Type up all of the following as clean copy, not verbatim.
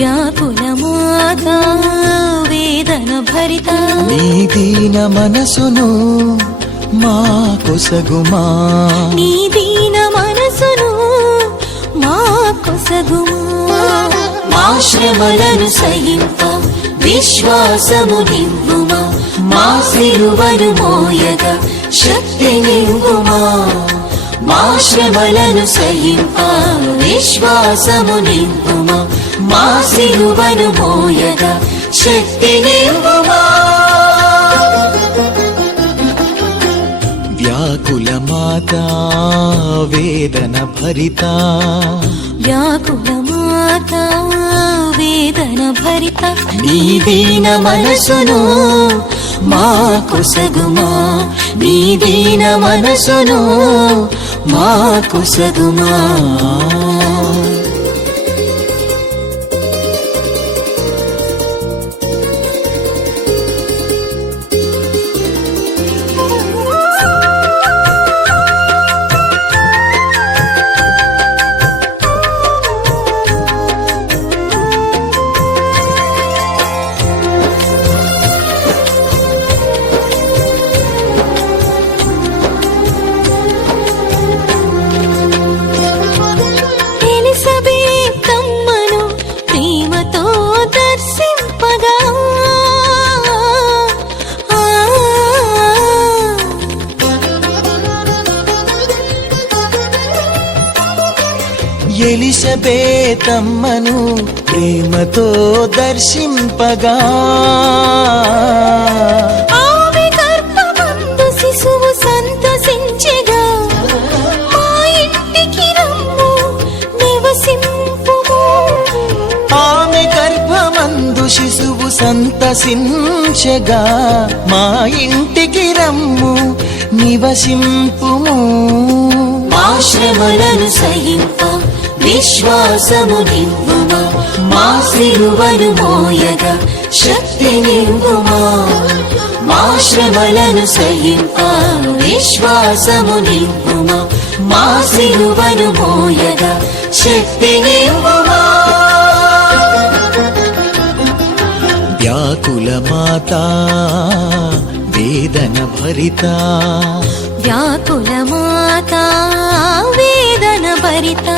వ్యాకులమాతా వేదన భరిత నీ దీన మనసును మా కొసగుమా, నీ దీన మనసును మా కొసగుమా. మా శ్రమలను సహింప విశ్వాసము నివ్వుమా, మా సిలువను మోయగా శక్తి నివ్వుమా. మా శ్రమలను సహింప విశ్వాసము నివ్వుమా, మా సిలువను మోయగా శక్తి నివ్వుమా. వ్యాకులమాతా వేదన భరిత, వ్యాకులమాతా వేదన భరిత నీ దీన మనసును మా కొసగుమా, నీ దీన మనసును మా కొసగుమా. ఎలిజబెతమ్మను ప్రేమతో దర్శింపగా, ఆమె గర్భమందు శిశువు సంతసించెగా. మా ఇంటికి రమ్ము నివసింపుము, ఆమె గర్భమందు శిశువు సంతసించగా. మా ఇంటికి రమ్ము నివసింపుము. మా శ్రమలను సహింప విశ్వాసము నివ్వుమా, మా సిలువను మోయగా శక్తి నివ్వుమా. మా శ్రమలను సహింప విశ్వాసము నివ్వుమా, మా సిలువను మోయగా శక్తి నివ్వుమా. వ్యాకులమాతా వేదన భరిత, వ్యాకులమాతా వేదన భరిత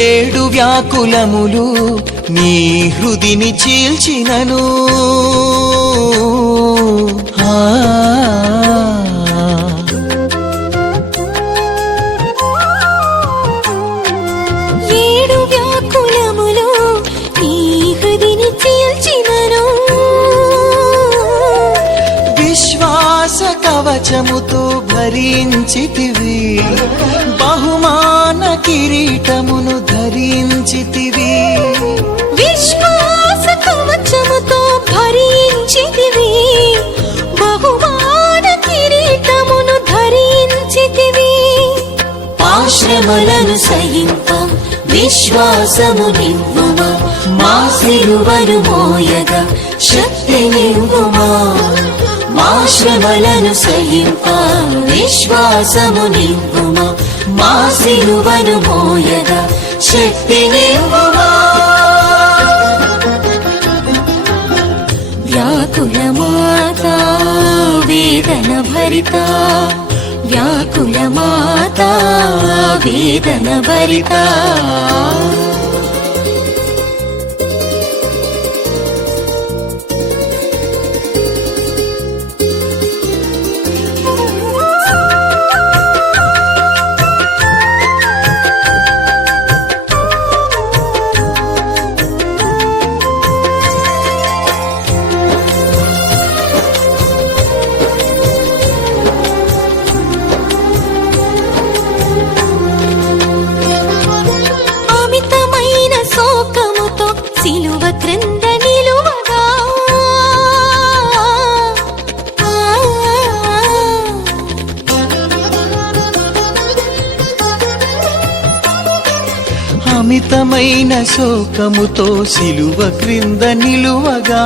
ఏడు వ్యాకులములు నీ హృదిని చీల్చినను, ఏడు వ్యాకులములు నీ హృదిని చీల్చినను. విశ్వాస కవచముతో భరించితివి, బహుమాన కిరీటమును ధరించితివి. విశ్వాస కవచముతో భరించితివి, బహుమాన కిరీటమును ధరించితివి. ఆశ్రమలను సహింప విశ్వాసము నివ్వుమా, మా సిలువను మోయగా శక్తి నివ్వుమా. మా శ్రమలను సహింప విశ్వాసము నివ్వుమా, మా సిలువను మోయగా శక్తి నివ్వుమా. వ్యాకులమాతా వేదన భరిత, వ్యాకులమాతా వేదన భరిత అమితమైన శోకముతో సిలువ క్రింద నిలువగా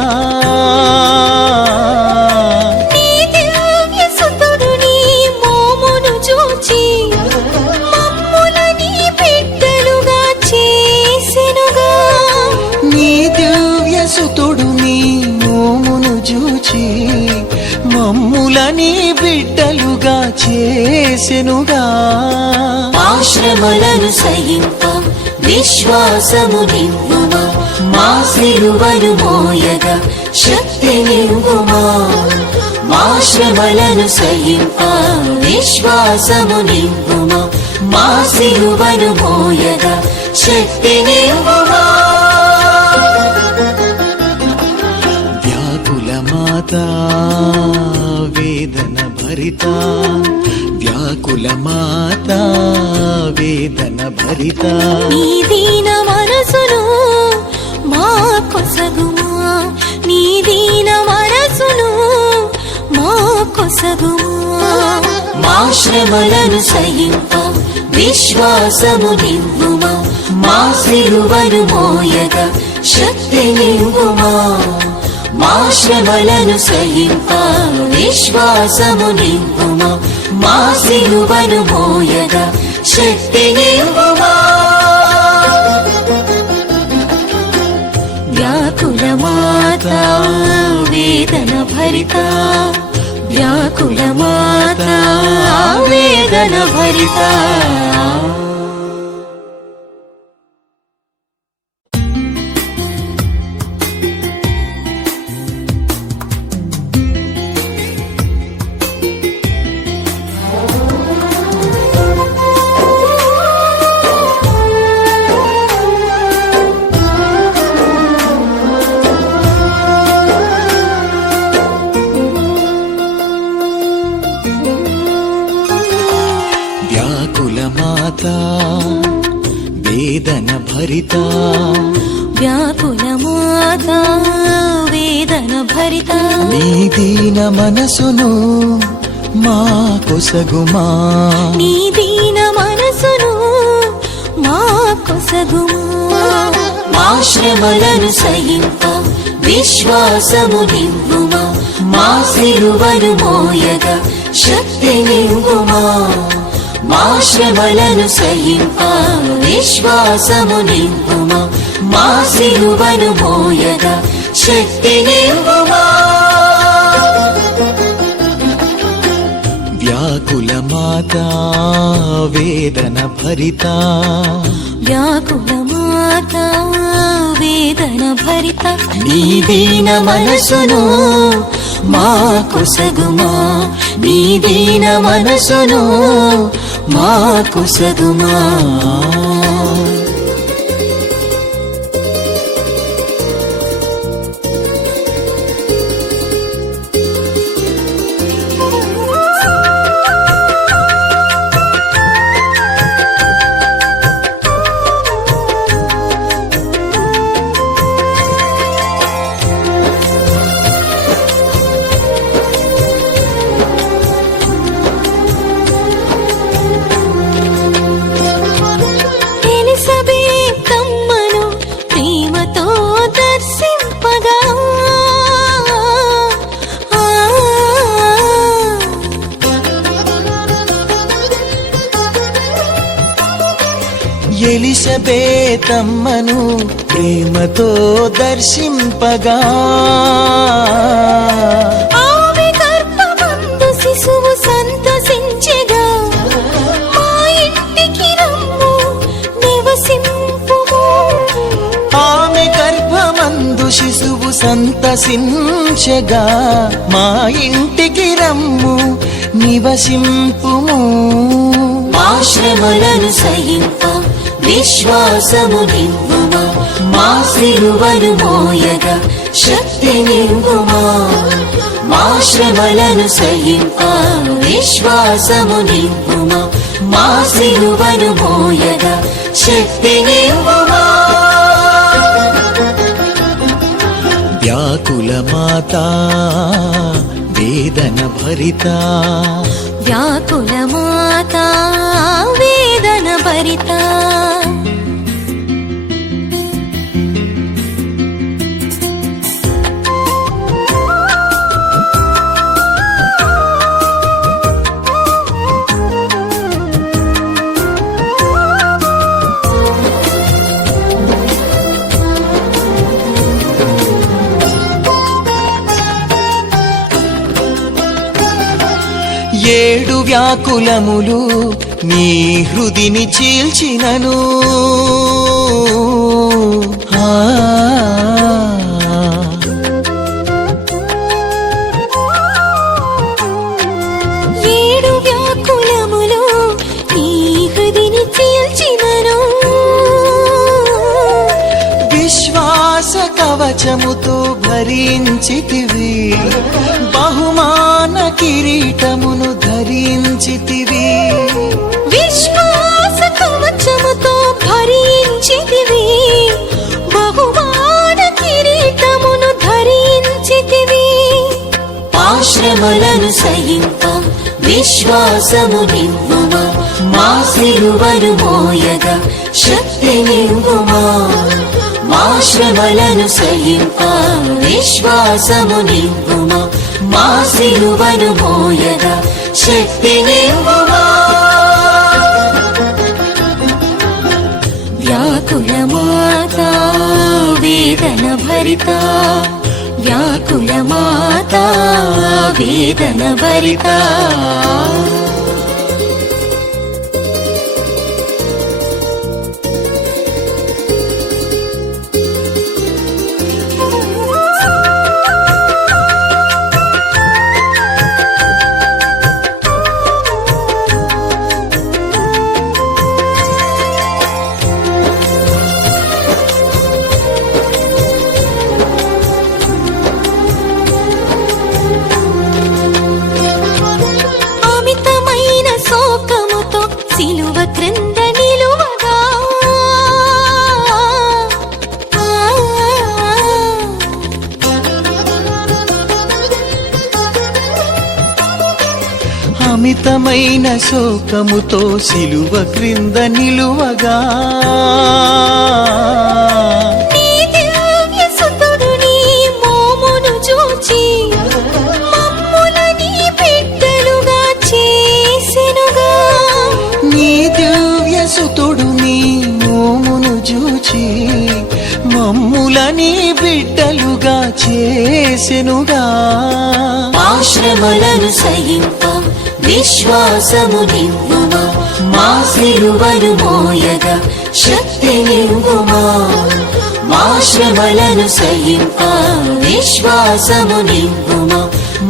నీ దివ్య సుతుడు నీ మోమును చూచి మమ్ములని బిడ్డలుగా చేసెనుగా. నీ దివ్య సుతుడు నీ మోమును చూచి మమ్ములని బిడ్డలుగా చేసెనుగా. ఆశ్రమలను సహింప విశ్వాసము నివ్వుమా, మా సిలువను మోయగా శక్తి నివ్వుమా. ఆశ్రమలను సహింప విశ్వాసము నివ్వుమా, మా సిలువను మోయగా శక్తి నివ్వుమా. వ్యాకుల మాత వేదన భరిత, వ్యాకుల మాత వేదన భరిత. నీ దీన మనసును మా కొసగుమా, నీ దీన మనసును మా కొసగుమా. మా శ్రమలను సహింప విశ్వాసము నివ్వుమా, మా సిలువను మోయగా శక్తి నివ్వుమా. మా శ్రమలను సహింప విశ్వాసము నివ్వుమా, మా సిలువను మోయగా శక్తి నివ్వుమా. వ్యాకుల మాత వేదన భరిత, వ్యాకుల మాత వేదన భరిత. వ్యాకుల మాత వేదన భరిత, వ్యాకుల మాత వేదన భరిత. నీ దీన మనసును మా కొసగుమా, నీ దీన మనసును మా కొసగుమా. మా శ్రమలను సహింప విశ్వాసము నివ్వుమా, మా సిలువను మోయగా శక్తి నివ్వుమా. మా శ్రమలను సహింప విశ్వాసము నివ్వుమా, మా సిలువను మోయగా శక్తి నివ్వుమా. వ్యాకుల మాత వేదన భరిత, వ్యాకుల మాత వేదన భరిత. నీ దీన మనసును మా కొసగుమా, నీ దీన మనసును మా కొసగుమా. ఎలిసబెతమ్మను ప్రేమతో దర్శింపగా ఎలిసబెతమ్మను ప్రేమతో దర్శింపగా ఆమె గర్భమందు శిశువు సంతసించెగా. మా ఇంటికి రమ్ము నివసింపుము, ఆమె గర్భమందు శిశువు సంతసించగా. మా ఇంటికి రమ్ము నివసింపుము. మా శ్రమలను సహింప విశ్వాసము నివ్వుమా, మా సిలువను మోయగా శక్తి నివ్వుమా. మా శ్రమలను సహింప విశ్వాసము నివ్వుమా, మా సిలువను మోయగా శక్తి నివ్వుమా. వ్యాకుల మాత వేదన భరిత, వ్యాకుల మాత వేదన భరిత. ఏడు వ్యాకులములు నీ హృదిని చీల్చినను ఏడు వ్యాకులములు నీ హృదిని చీల్చినను విశ్వాస కవచముతో భరించితివి బహుమాన కిరీటమును ధరించితివి విశ్వాస కవచముతో భరించితివి బహుమాన కిరీటమును ధరించితివి ఆశ్రమలను సహింప విశ్వాసము నివ్వుమా మా సిలువను మోయగా శక్తి నివ్వుమా ఆశ్రమలను సహింప విశ్వాసము నివ్వుమా మా సిలువను మోయగా శక్తి నివ్వుమా వ్యాకుల మాత వేదన భరిత వ్యాకుల మాత వేదన భరిత సిలువ క్రింద నిలువగా అమితమైన శోకముతో సిలువ క్రింద నిలువగా నీ దివ్య సుతుడు నీ మోమును చూచి మమ్ములని బిడ్డలుగా చేసెనుగా సుతుడు నీ మోమును చూచి మమ్ములని బిడ్డలుగా చేసెనుగా ఆశ్రమలను సహింప విశ్వాసము నివ్వుమా మా సిలువను మోయగా శక్తి నివ్వుమా ఆశ్రమలను సహింప విశ్వాసము నివ్వుమా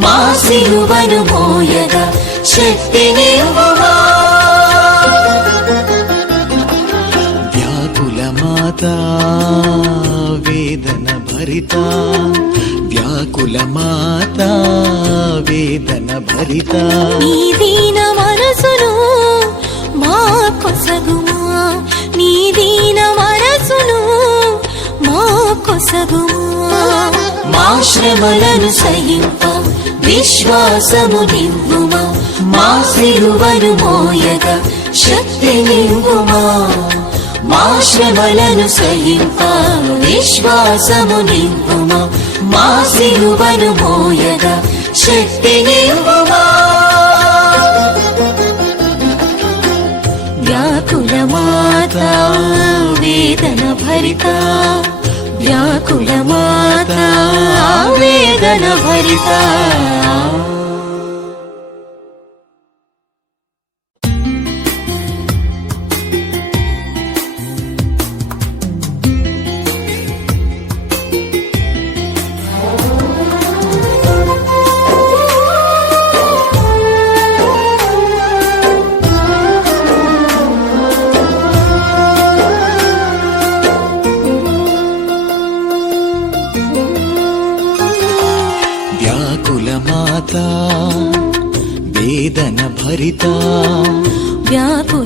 మా సిలువను మోయగా శక్తి నివ్వుమా మాత వేదన భరిత వ్యాకుల మాత వేదన భరిత నీ దీన మనసును మా కొసగుమా నీ దీన మనసును మా కొసగుమా మా శ్రమలను సహింప విశ్వాసము నివ్వుమా మా సిలువను మోయగా శక్తి నివ్వుమా మా శ్రమలను సహింప విశ్వాసము నివ్వుమా మా సిలువను మోయగా శక్తి నివ్వుమా వ్యాకుల మాత వేదన భరిత వ్యాకుల మాత వేదన భరిత వేదన భరిత వ్యాకుల